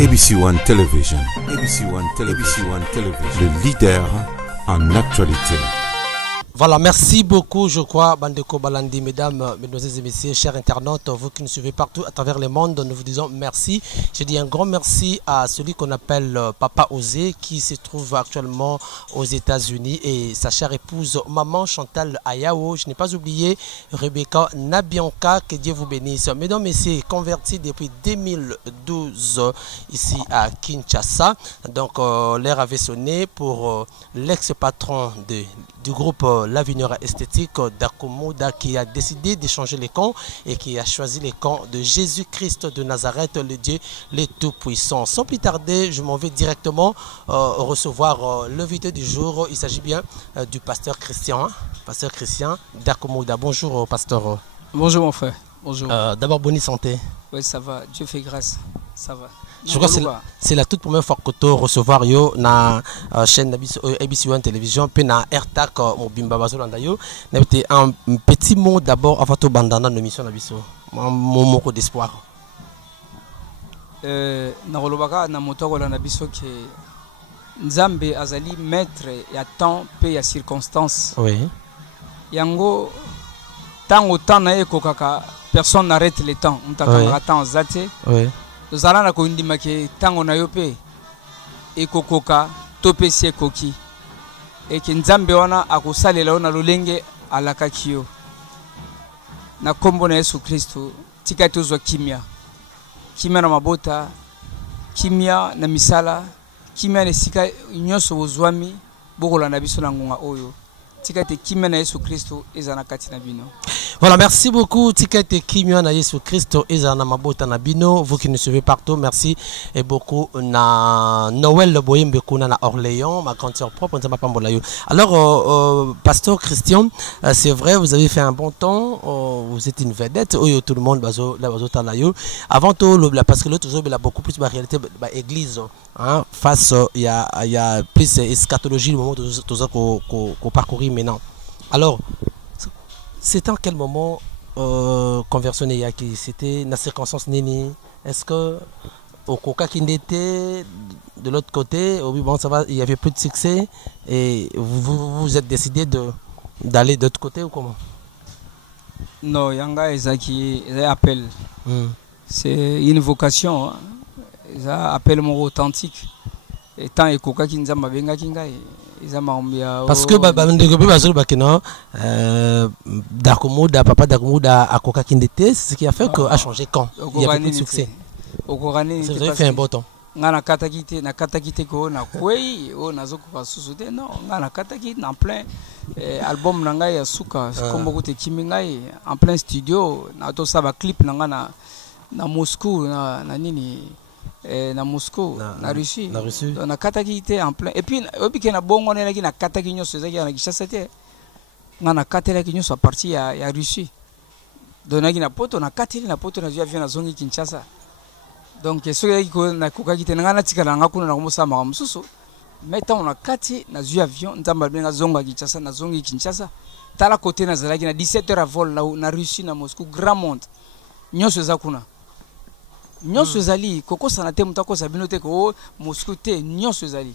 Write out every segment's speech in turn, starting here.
ABC One Television. ABC One Television. ABC One Television. Le leader en actualité. Voilà, merci beaucoup, je crois, Bandeko Balandi, mesdames, mesdemoiselles et messieurs, chers internautes, vous qui nous suivez partout à travers le monde, nous vous disons merci. Je dis un grand merci à celui qu'on appelle Papa Osé, qui se trouve actuellement aux États-Unis, et sa chère épouse, maman Chantal Ayao. Je n'ai pas oublié Rebecca Nabianka, que Dieu vous bénisse. Mesdames, messieurs, convertis depuis 2012 ici à Kinshasa. Donc, l'heure avait sonné pour l'ex-patron du groupe L'Avenir Esthétique d'Akomoda, qui a décidé d'échanger les camps et qui a choisi les camps de Jésus-Christ de Nazareth, le Dieu, le Tout-Puissant. Sans plus tarder, je m'en vais directement recevoir l'invité du jour. Il s'agit bien du pasteur Christian, d'Akomoda. Bonjour, pasteur. Bonjour, mon frère. Bonjour. D'abord, bonne santé. Oui, ça va. Dieu fait grâce. Ça va. Je crois que c'est la toute première fois que tu recevoir yo na chaîne ABC One Television puis na AirTag mobimba bazolanda yo. Un petit mot d'abord avant de bandana nos missions na biso. Mon mot d'espoir. Na rolobaka na moto ko na biso ke Nzambe azali maître ya temps pe ya circonstance. Oui. Yango tant autant na ekokaka personne n'arrête le temps. On t'attendra temps zate. Oui. Nous allons à Kondimake, Tango Nayope, et Kokoka, Tope Koki, et Kinzambeona, Akosale Laona Lulenge, à la Kakio. Na Kombona Yesu Christo, Tikatuzwa Kimia. Kimia na Mabota, Kimia na Misala, Kimia na Sika, Nyoso Uzwami, Bogola na Biso na Ngunga Oyo. Tikate Kimia na Yesu Christo, Ezanakati na Bino. Voilà, merci beaucoup. Tikete Kimia na Yesu Christo Ezana Mabota na Bino. Vous qui nous suivez partout, merci et beaucoup na Noël Boyembe Kuna na Orléans, ma grande sœur propre. Alors, pasteur Christian, c'est vrai, vous avez fait un bon temps. Vous êtes une vedette. Tout le monde avant tout, parce que l'autre il a beaucoup plus de réalité de l'église. Hein, face, il y a plus eschatologie le moment qu'on parcourir maintenant. Alors, c'était en quel moment conversion Yaki? C'était dans la circonstance Nini? Est-ce que au Coca qui était de l'autre côté, bon, ça va, il n'y avait plus de succès et vous êtes décidé d'aller de l'autre côté ou comment? Non, Yanga Ezaki appel. C'est une vocation. Ils appellent mon authentique. Et tant et Coca qui nous a mabenga kingai. Parce que Dakomoda, papa Dakomoda a Coca Kindete, c'est ce qui a fait qu'il a changé quand il y a beaucoup de succès. Vous avez fait un beau temps. Na katakite ko na kwei o nazokupa susude non na katakite en plein album nanga ya suka kombo ko te kimingai en plein studio na to saba clip nanga na Moscou na nini na Moscou, na Russie. Na katakite en plein. Et puis, il y a bon on est na kataki nyoso ezaki na Kinshasa te. Na katela ki nyoso parti ya Russie. Donaki na poto na kateli na poto na via na zongi Kinshasa. Donc ce qui na kokakite na tikala nga kuna na komosa ma mususu. Mettons na kati na zu avion nzamba benga zonga Kinshasa na zongi Kinshasa. Tala côté na zalaki na 17h à vol na Russie na Moscou grand monde. Nyoso ezakuna. Nyonso ezali koko sanate mutako sabinote ko Moscou te nyonso ezali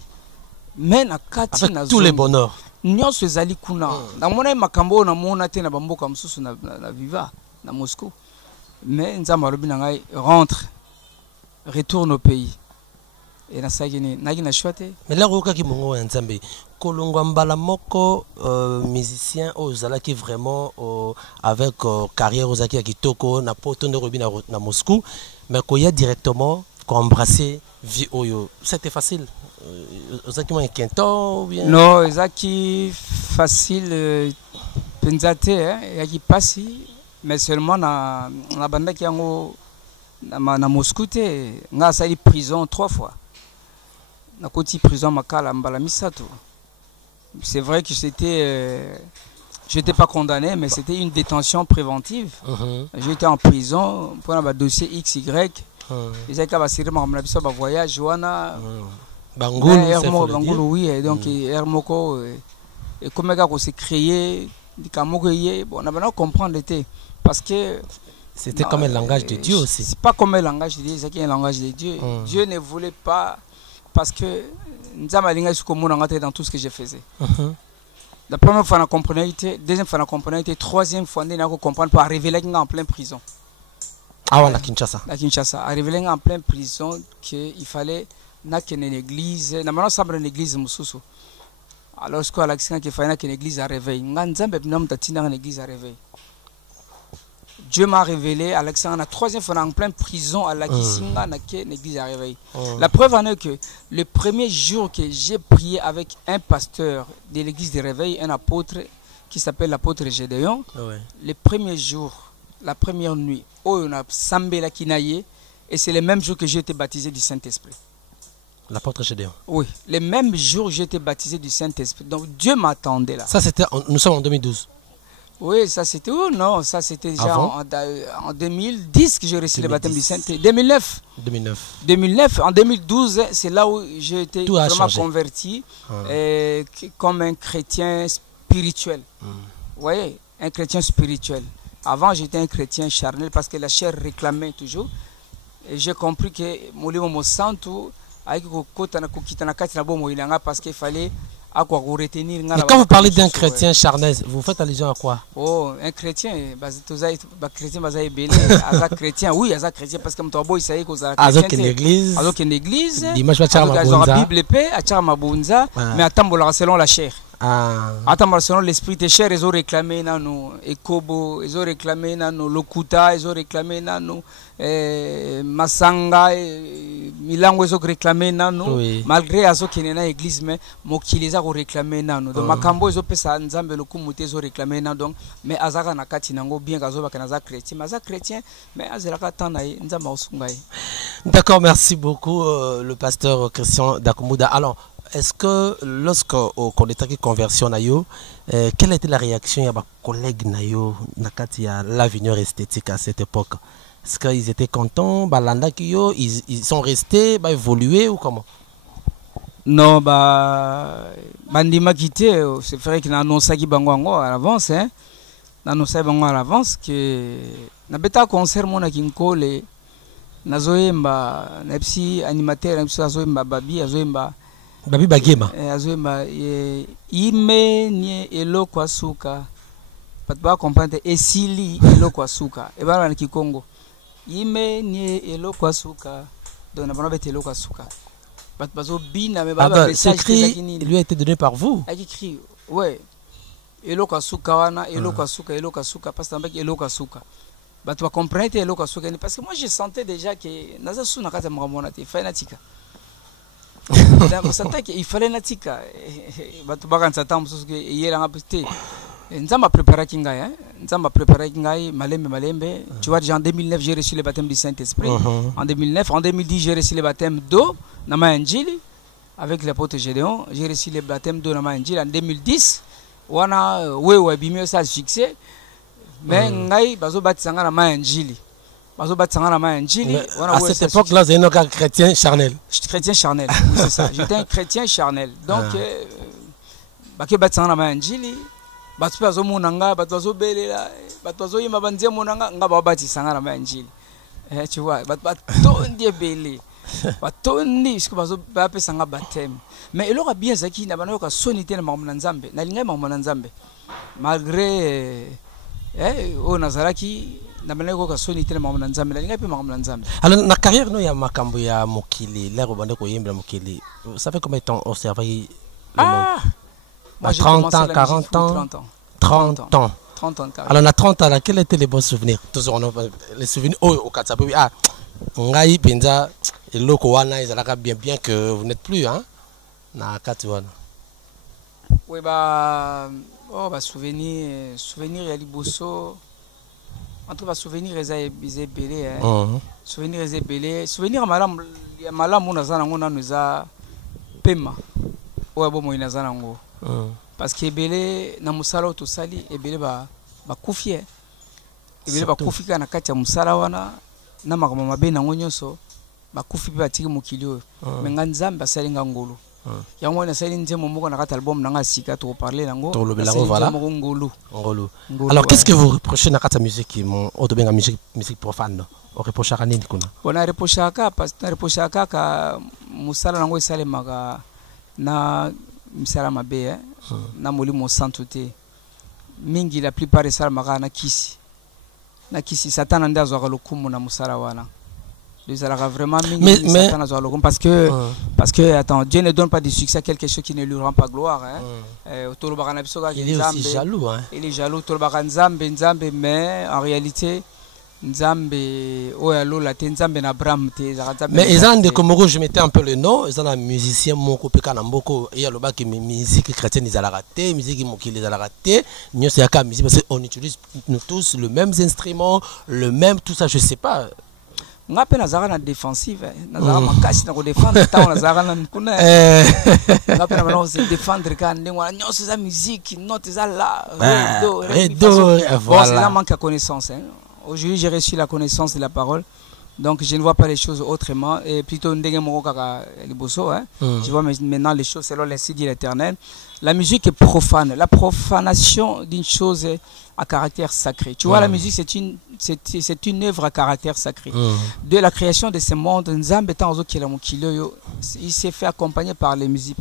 mais na kati na tous les bonheurs nyonso ezali kuna na mona makambo na mona te na bamboka mususu na viva na Moscou mais nzamba lobi na ngai retourne au pays et na sagini na choite mais là roka ki mongo nzambe kolongwa mbala moko musicien ozala qui vraiment avec carrière ozaki ya kitoko na poto de robi na Moscou. Mais quand il y a directement embrasser vie oyo, c'était facile. Ozaki moins quinto bien. Non, ezaki facile pensate yaki passi mais seulement na banda ki yango na Moscou te nga sali prison 3 fois. Na koti prison makala mbala misato. C'est vrai que j'étais pas condamné, mais c'était une détention préventive. J'étais en prison pour un dossier XY. Ils avaient qu'à un voyage, Bangoulou, oui, et donc Hermoko, et comme on s'est créé, on a besoin de comprendre l'été. Parce que C'était comme un langage de Dieu aussi. C'est pas comme un langage de Dieu, c'est un langage de Dieu. Dieu ne voulait pas, parce que dans tout ce que je faisais. La première fois, on a compris, deuxième fois, on a compris, troisième fois, on a compris pour révéler en pleine prison. Ah ouais, à Kinshasa. À Kinshasa, à révéler en pleine prison qu'il fallait qu'il y ait une église. Normalement, ça une église Moussoussou. Alors, ce qu'il fallait qu'il y ait une église à réveil. Une église à réveil. Dieu m'a révélé, Alexandre, la troisième fois en pleine prison, à la Kisinga, une église à réveil. La preuve en est que le premier jour que j'ai prié avec un pasteur de l'église de réveil, un apôtre qui s'appelle l'apôtre Gédéon, le premier jour, la première nuit, on a sambé la Kinaye, et c'est le même jour que j'ai été baptisé du Saint-Esprit. L'apôtre Gédéon. Oui, le même jour j'ai été baptisé du Saint-Esprit. Donc Dieu m'attendait là. Ça c'était, nous sommes en 2012. Oui, ça c'était non, ça c'était déjà en 2010 que j'ai reçu le baptême du Saint-Esprit. 2009. 2009. En 2012, c'est là où j'ai été vraiment converti comme un chrétien spirituel. Vous voyez, un chrétien spirituel. Avant, j'étais un chrétien charnel parce que la chair réclamait toujours. Et j'ai compris que mon santo parce qu'il fallait retenir. Et quand vous parlez d'un chrétien charnel, vous faites allusion à quoi? Oh, un chrétien, chrétien, oui, il chrétien parce que je sais que l'église, l'image va mais attends, selon la chair. Attends, selon l'esprit de chair, ils ont réclamé nous Ekobo, ils ont réclamé nous Lokuta, ils ont réclamé nous Masanga, Milango, ils ont réclamé nous malgré azo kenena église mais mokiliza ko réclamé nous donc makambo ils ont pesa nzambe lokumute ils ont réclamé nous donc mais azaka na kati nango bien kazo bakana chrétien mais chrétien mais azalaka tanaye nzamba osungaye. D'accord, merci beaucoup le pasteur Christian Dakumouda. Alors est-ce que lorsque on était en conversion, quelle était la réaction de vos collègues dans l'avenir esthétique à cette époque? Est-ce qu'ils étaient contents? Ils sont restés, évolués ou comment? Non, bandima quitté, c'est vrai qu'il a annoncé à l'avance, hein. Annoncé à l'avance que na beta concert mon akinko le nazoemba nepsi animateur nepsi azoemba babi azoemba Babi Bagema. Azoemba ime nie elo kwa suka. Patba comprendre esili elo kwa suka. E bana na Kikongo. Ime nie elo kwa suka. Donc na bana bete elo kwa suka. Patbazo bina me baba message il lui a été donné par vous. A écrit ouais. Elo kwa suka wana elo kwa suka parce que elo kwa suka. Batwa comprendre elo kwa suka parce que moi je sentais déjà que naza suna kata mramona te fainatika. Il fallait natika batubaka nsata mususu ke yera ngapiste nzamba préparer kingai nzamba préparer kingai malembe tu vois déjà en 2009 j'ai reçu le baptême du Saint-Esprit en 2010 j'ai reçu le baptême d'eau na Manjili avec l'apôtre Gédéon j'ai reçu le baptême d'eau na Manjili en 2010 wana wewe bimio ça fixé mais ngai bazo batisanga na Manjili. À cette époque-là, c'est un chrétien charnel. Chrétien charnel, oui, c'est ça. J'étais un chrétien charnel. Donc, tu vois, mais il aura bien zaki na bana ka sonité na mamona nzambe na linga mamona nzambe malgré o nazaraki. Alors la carrière nous ya makambo ya mokili l'air au bande ko yembla mokili ça fait combien de temps on servi le monde? 30 ans 40 ans 30 ans. Alors on a 30 ans là, quels étaient les bons souvenirs? Toujours les souvenirs au Katsapo ngai penza eloko wana ezalaka bien que vous n'êtes plus hein na kati wana. Oui souvenir ya liboso. En tout cas, souvenir les belé, souvenir les belé, souvenir malam munazana ngona nuza pema. Ouais bon moi nazana ngo. Parce que belé na musala to sali e belé ba kufie. E belé ba kufika na kati ya musala wana na makama mabe na ngonyoso ba kufi ba tiki mukilio. Menga nzambe asali ngangolo. yango na sali nzembo moko na kata album nanga sika to parler nango voilà. Ngolu. Alors qu'est-ce que vous reprochez na kata musique mon otobenga musique profane on reproche à nini kuna on a reproché aka parce que reproché aka ka musala nango isale maka na misala mabe na molimo santuté mingi la plupart esala maka na kisi satana ndazo ka lokumu na musala wana vraiment mingi satana zo lokumu parce que attends, Dieu ne donne pas de succès à quelque chose qui ne lui rend pas gloire il est aussi jaloux il est jaloux tolobaka nzambe mais en réalité Nzambe oyalo la Nzambe na Abraham te mais ils ont des Comoro je mettais un peu le nom ils ont un musicien moko peka na mboko et yaloba que musique chrétienne ils a raté musique mokili ils a raté nous c'est aka musique parce qu'on utilise nous tous le même instrument le même tout ça je sais pas ngape nazara na défensive nazara makasi na ko défendre tant nazara na kuna ngape na bana se défendre quand ndengwa nyonso za musique note za la do voilà c'est là manque de connaissance Aujourd'hui, j'ai reçu la connaissance de la parole, donc je ne vois pas les choses autrement, et plutôt je vois maintenant les choses selon l'instinct de l'Éternel. La musique est profane, la profanation d'une chose à caractère sacré. Tu vois, la musique, c'est une œuvre à caractère sacré. De la création de ce monde, il s'est fait accompagner par la musique,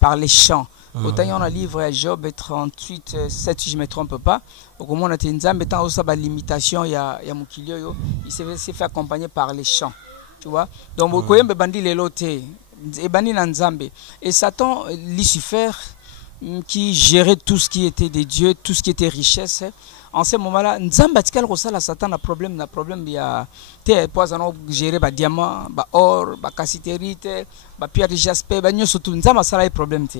par les chants. Autant on a livre Job 38, 7 si je ne me trompe pas. Au moment où on a une limitation, il s'est fait accompagner par les chants. Tu vois? Donc, et Satan, Lucifer, qui gérait tout ce qui était des dieux, tout ce qui était richesse, en ce moment-là, Nzamba tikal kosala Satan a problème il y a te poisson gérer ba diamant, ba or, ba cassiterite, ba pierre de jaspe, ba nyoso tout Nzamba sala problème te.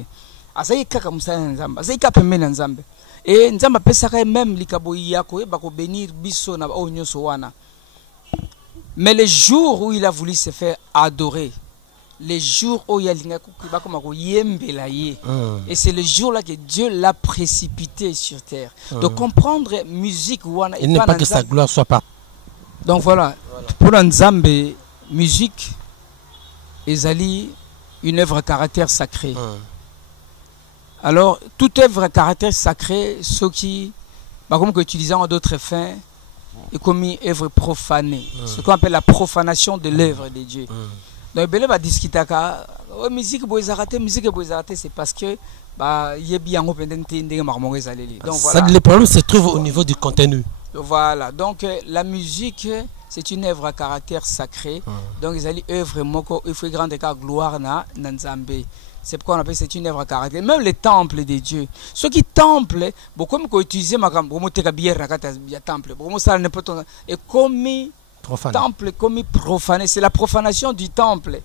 Azayi kaka musala Nzamba, azayi ka pembeni Nzambe. Et Nzamba pesaka même likabo yako e ba ko bénir biso na o nyoso wana. Mais le jour où il a voulu se faire adorer, les jours où il y a et c'est le jour là que Dieu l'a précipité sur terre. De comprendre musique il n'est pas que sa gloire soit pas. Donc voilà. Pour Nzambe, musique est une œuvre à caractère sacré. Alors toute œuvre à caractère sacré, ceux qui comme que utilisant en d'autres fins est commis œuvre profanée. Ce qu'on appelle la profanation de l'œuvre de Dieu. Donc Belé va discuter la musique c'est parce que donc voilà. Le problème se trouve au niveau du contenu. Voilà, donc la musique c'est une œuvre à caractère sacré. Donc ils allaient œuvre moko il faut grande gloire na Nzambe. C'est pourquoi on appelle c'est une œuvre à caractère. Même les temples des dieux. Ceux qui templent, beaucoup comme utiliser ma temple, et comme temple, comme profané, c'est la profanation du temple.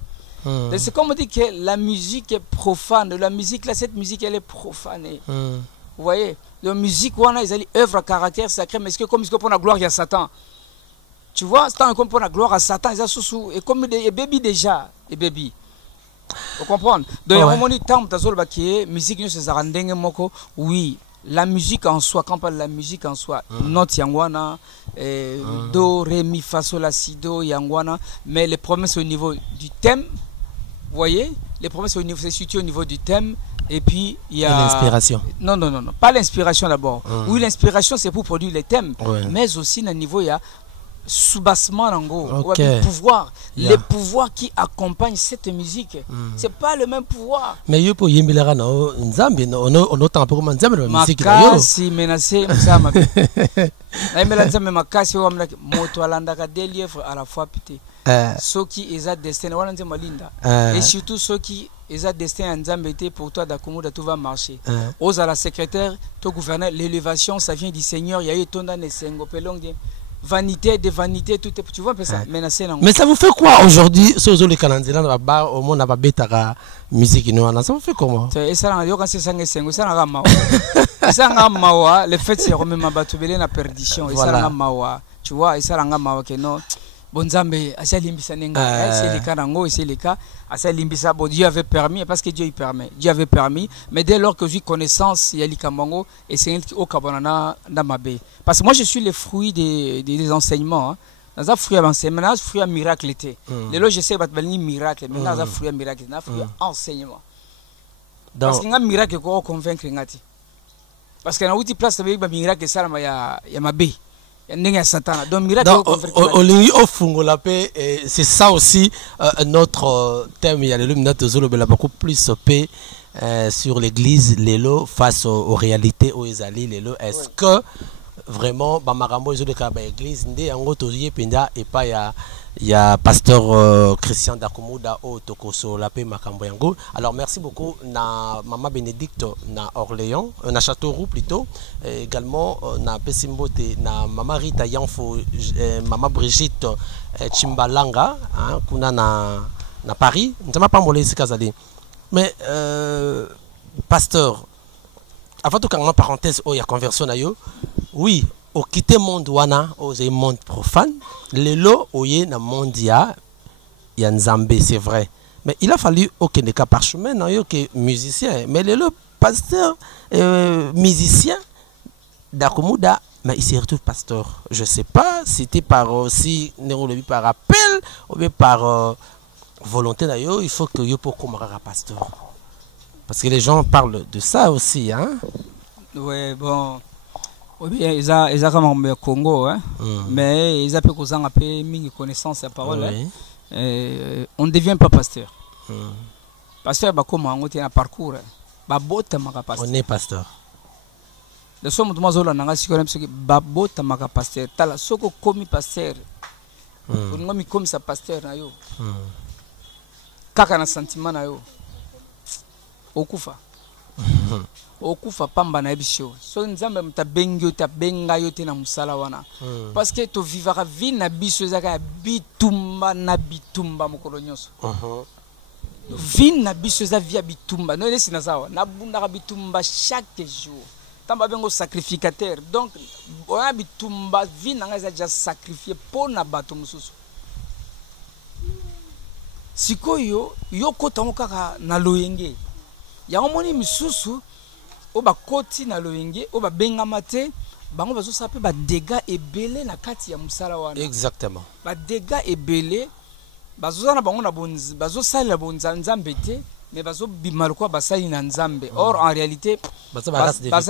C'est comme on dit que la musique est profane. La musique là, cette musique elle est profanée. Vous voyez, la musique ils ont œuvre à caractère sacré, mais est-ce que comme il pour la gloire à Satan? Tu vois, c'est comme pour la gloire à Satan, ils ont et comme des bébés déjà, et bébés. Vous comprenez? Donc, musique, oui, la musique en soi, quand on parle de la musique en soi, note yangwana, do, ré, mi, fa, sol, la, si, do, yangwana, mais les promesses au niveau du thème, vous voyez, les promesses c'est situé au niveau du thème, et puis il y a l'inspiration. Non, pas l'inspiration d'abord. Oui, l'inspiration c'est pour produire les thèmes, mais aussi au niveau il y a soubassement le pouvoir, les pouvoirs qui accompagnent cette musique, c'est pas le même pouvoir. Mais yo pour yimbilera no Nzambe on autant pour Nzambe musique là yo si menacé Nzambe na imela Nzambe makasi wa mlaki moto alanda ka des livres à la fois pité ceux qui est destin wana Nzambe linda et surtout ceux qui est destin Nzambe était pour toi d'accommoder tout va marcher aux à la secrétaire to gouverneur l'élévation ça vient du Seigneur il y a eu tonda ne sengo pelong vanité de vanité tout est tu vois un peu ça mais ça vous fait quoi aujourd'hui sur les canadiens au monde n'a pas bêta musique nous ça vous fait comment et ça yo quand c'est ça ça mawa le fait c'est remet ma batubele na perdition et ça mawa tu vois et ça mawa que non bonzambe asalimbisa nenga c'est le cas nango et c'est le cas asalimbisa bon Dieu avait permis parce que Dieu avait permis mais dès lors que j'ai connaissance il y a likamango et c'est au kabana na mabe parce que moi je suis le fruit des enseignements naza fruit avancement naza fruit miracle té lelo je sais bat balini miracle mais naza fruit miracle na fruit enseignement parce que nga miracle ko convaincre ngati parce que na uti place ba miracle salama ya mabe ya ndenge ya satana donc miracle ko convaincre olingi ofungola pe c'est ça aussi notre thème ya lelo minute zolobela beaucoup plus pe sur l'église lelo face aux réalités aux ezali lelo est-ce que vraiment bamarambo ezo de ka ba église ndé yango tozié penda et pas ya pasteur Christian Dakumuda o tokoso la pe makambo yango. Alors merci beaucoup na Mama Bénédicte na Orléans na Châteauroux plutôt également na Pesimbote na Mama Rita Yanfo Mama Brigitte Chimbalanga kuna na Paris nzama pa molé sikazali. Mais pasteur avant tout quand parenthèse oh ya conversion na yo oui au quitter monde wana au monde profane lelo oye na monde ya nzambe c'est vrai mais il a fallu aucun cas parchemin na yo que musicien mais lelo pasteur musicien Dakumuda mais il se retrouve pasteur je sais pas si c'était par aussi neurologie par appel ou bien par volonté na yo il faut que yo pour comme pasteur parce que les gens parlent de ça aussi hein. Ouais bon oui bien ils a comme au Congo hein mais ils appellent aux gens peu mingi connaissance la parole on ne devient pas pasteur pasteur ba comme on a un parcours ba bota maka pasteur on est pasteur de somme de mazola nanga sikona msiki ba bota maka pasteur tala soko komi pasteur on ngomi comme ça pasteur na yo kaka na sentiment na yo okufa okufa pamba na ebisho so nzambe mtabengi yo tabenga yo te na musala wana parce que to vivara vie na biso ezaka bitumba na bitumba mokolo nyonso vie na biso eza via bitumba no lesi na sawa na bunda bitumba chaque jour tamba bengo sacrificateur donc on bitumba vie na ngaza déjà sacrifié pour na bato mususu sikoyo yo kota kaka na loyenge ya omoni misusu o ba koti na loyenge o ba benga mate bango bazo sape ba dégâts ebele na kati ya musala wana exactement ba dégâts ebele bazo na bango na bonzi bazo sala bonza nzambe te mais bazo bimalo kwa basali na nzambe or en réalité bazo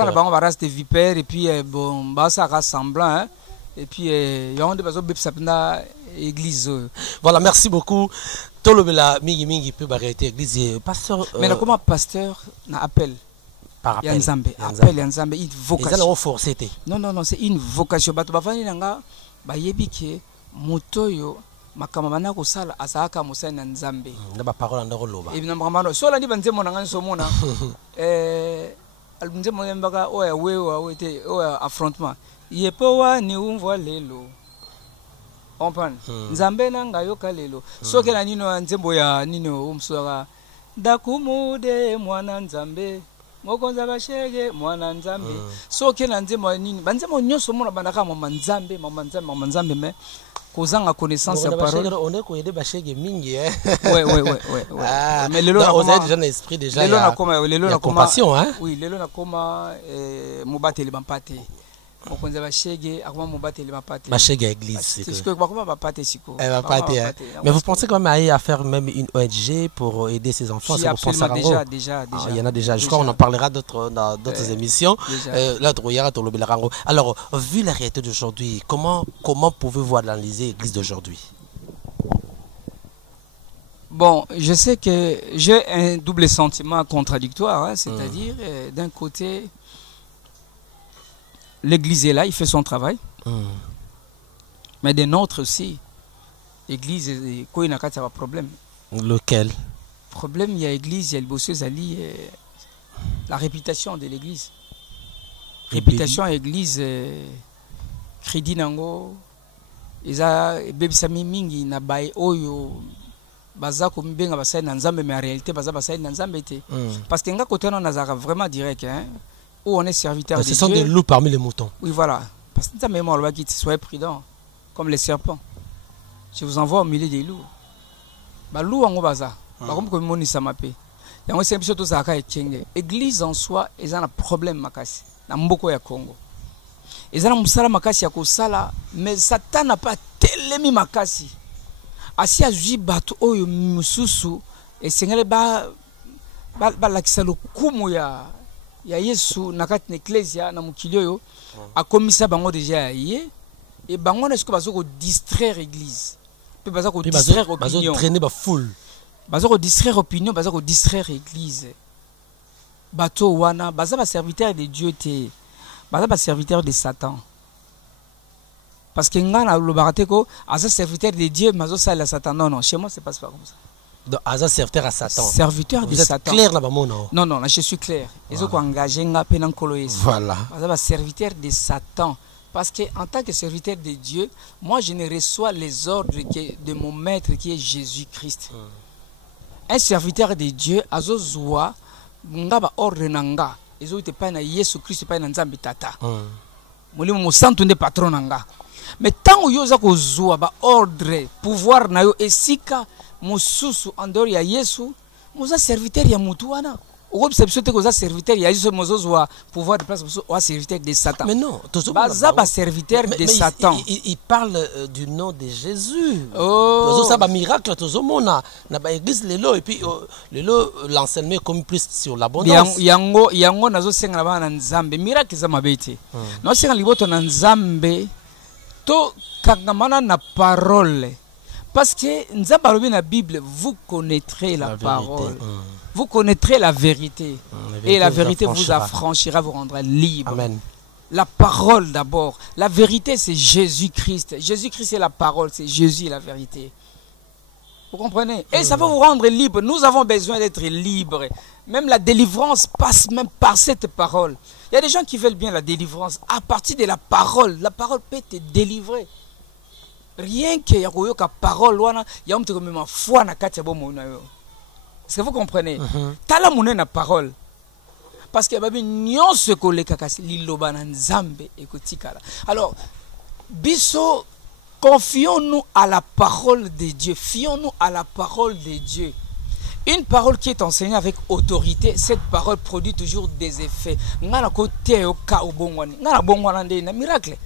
na bango ba race de vipère et puis bon basa rassemblant hein et puis yonde bazo bepsa pena église. Voilà, merci beaucoup. Tolobela mingi mingi peut barrêter église pasteur mais comment pasteur na appel par appel Nzambe appel Nzambe une vocation forcé non c'est une vocation bato bafani nanga bayebi ke motoyo makama bana ko sala asaka musana na Nzambe na ba parole ndako loba et na makamano so la ndi banze mona ngani so mona albunze mo mbaka oya wewa wete oya affrontement yepowa ni umvwa lelo comprendre Nzambe nanga yoka lelo soke na nino nzembo ya nino umsuka Dakumude mwana Nzambe mokonza bashege mwana Nzambe soke na nzembo nini banzembo nyonso mona bandaka mama Nzambe mais kozanga connaissance ya parole on est ko aider bashege mingi hein ouais mais lelo na on a déjà un esprit déjà lelo na compassion hein oui lelo na koma mobateli bampate mokonza bashege akoma mobateli bampate bashege église c'est ce que bakoma bapate siko bapate mais vous pensez quand même à faire même une ONG pour aider ces enfants c'est pour déjà il y en a déjà je crois on en parlera dans d'autres émissions là alors vu la réalité d'aujourd'hui comment pouvez-vous analyser l'église d'aujourd'hui? Bon, je sais que j'ai un double sentiment contradictoire, hein, c'est-à-dire d'un côté l'église est là, il fait son travail. Mais d'un autre aussi, l'église, quoi il n'a qu'à avoir problème. Lequel? Problème, il y a l'église, il y a le bosseuse Ali, la réputation de l'église. Réputation à l'église, crédit nango, ils a bebisami mingi na bae oyo baza ko mbenga basai na Nzambe mais en réalité baza basai na Nzambe te. Parce que nga côté on a vraiment direct hein. Où on est serviteur de Dieu. Ce sont des loups parmi les moutons. Oui, voilà. Parce que ça même on dit soyez prudents comme les serpents. Je vous envoie au milieu des loups. Ba loup en baza. Ba comme ko moni samape. Yango c'est biso to zaka ekenge. Église en soi, ils ont un problème makasi. Na mboko ya Congo. ezana musala makasi ya kosala mais Satan n'a pas telemi makasi asi azwi bato oyo mususu esengele ba lakisa lokumu ya Yesu na kati na ecclesia na mukili oyo akomisa bango déjà ye et bango na siko bazo ko distraire église pe bazo ko distraire opinion bazo traîner ba foule bazo ko distraire opinion bazo ko distraire église bato wana baza ba serviteur de Dieu te baza ba serviteur de Satan parce que ngana lo barate ko asa serviteur de Dieu mazo sala Satan non chez moi c'est pas comme ça. Donc, Asa serviteur à Satan. Serviteur de Satan. Clair là-bas, non? Non, je suis clair. Ils ont engagé un pénan coloïs. Voilà. Serviteur de Satan. Parce que en tant que serviteur de Dieu, moi je ne reçois les ordres de mon maître qui est Jésus-Christ. Un serviteur de Dieu, azozwa ngaba ordre nanga. Ils ont été pas na Yesu Christ pas na Nzambe tata. Molimo mo santu nde patron nanga. Mais tant que yoza ko zwa ba ordre, pouvoir na yo esika mususu en dehors ya Yesu, moza serviteur ya mutu wana. Ou c'est que vous serviteur ya Yesu mozo pouvoir de place ou serviteur de Satan. Mais non, baza ba serviteur de Satan. Il parle du nom de Jésus. Oh, ça ba miracle tozo mona na ba église lelo et puis lelo l'enseignement comme plus sur l'abondance. Yango nazo senga na bana Nzambe miracle za mabete. No senga liboto na Nzambe to kangamana na parole. Parce que Nzambe alobi na Bible, vous connaîtrez la parole. Vous connaîtrez la vérité. Et la vérité vous affranchira, vous rendra libre. Amen. La parole d'abord. La vérité, c'est Jésus-Christ. Jésus-Christ est la parole, c'est Jésus la vérité. Vous comprenez? Et ça va vous rendre libre. Nous avons besoin d'être libres. Même la délivrance passe même par cette parole. Il y a des gens qui veulent bien la délivrance. À partir de la parole peut te délivrer. Rien que la parole, il y a un petit peu de foi na kati ya bomo na yo. Est-ce que vous comprenez? Tala mune na parole. Parce que babi nyonso koleka kasi liloba na Nzambe ekotikala. Alors, biso, confions-nous à la parole de Dieu. Fions-nous à la parole de Dieu. Une parole qui est enseignée avec autorité, cette parole produit toujours des effets. Ngana kote yo ka ubongwani. Ngana bongwana nde na miracle.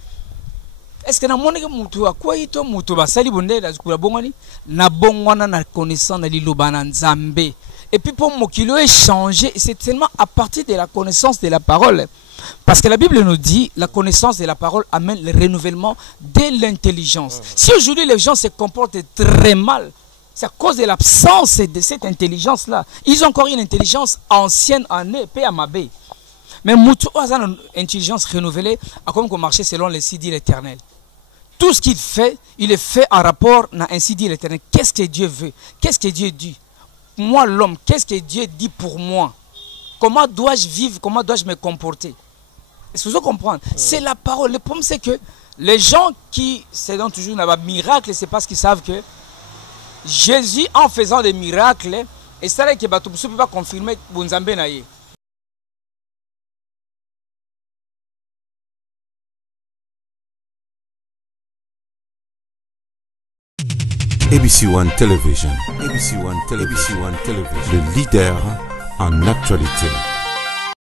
Est-ce que na moneke mutu akwa ito mutu basali bonde la zikula bongwani na bongwana na connaissance na liloba na Nzambe. Et puis pour mokilo échanger, c'est tellement à partir de la connaissance de la parole. Parce que la Bible nous dit, la connaissance de la parole amène le renouvellement de l'intelligence. Si aujourd'hui les gens se comportent très mal, c'est à cause de l'absence de cette intelligence-là. Ils ont encore une intelligence ancienne en eux, paix à ma baie. Mais mutu a une intelligence renouvelée, a comme marcher selon les sidis l'Éternel. Tout ce qu'il fait, il est fait en rapport à ainsi dit l'Éternel. Qu'est-ce que Dieu veut? Qu'est-ce que Dieu dit? Moi, l'homme, qu'est-ce que Dieu dit pour moi? Comment dois-je vivre? Comment dois-je me comporter? Est-ce que vous comprenez? C'est la parole. Le problème, c'est que les gens qui se donnent toujours un miracle, c'est parce qu'ils savent que Jésus, en faisant des miracles, et c'est là que ne peut pas confirmer Bonzambe naye. ABC One Television. ABC One Television. Le leader en actualité.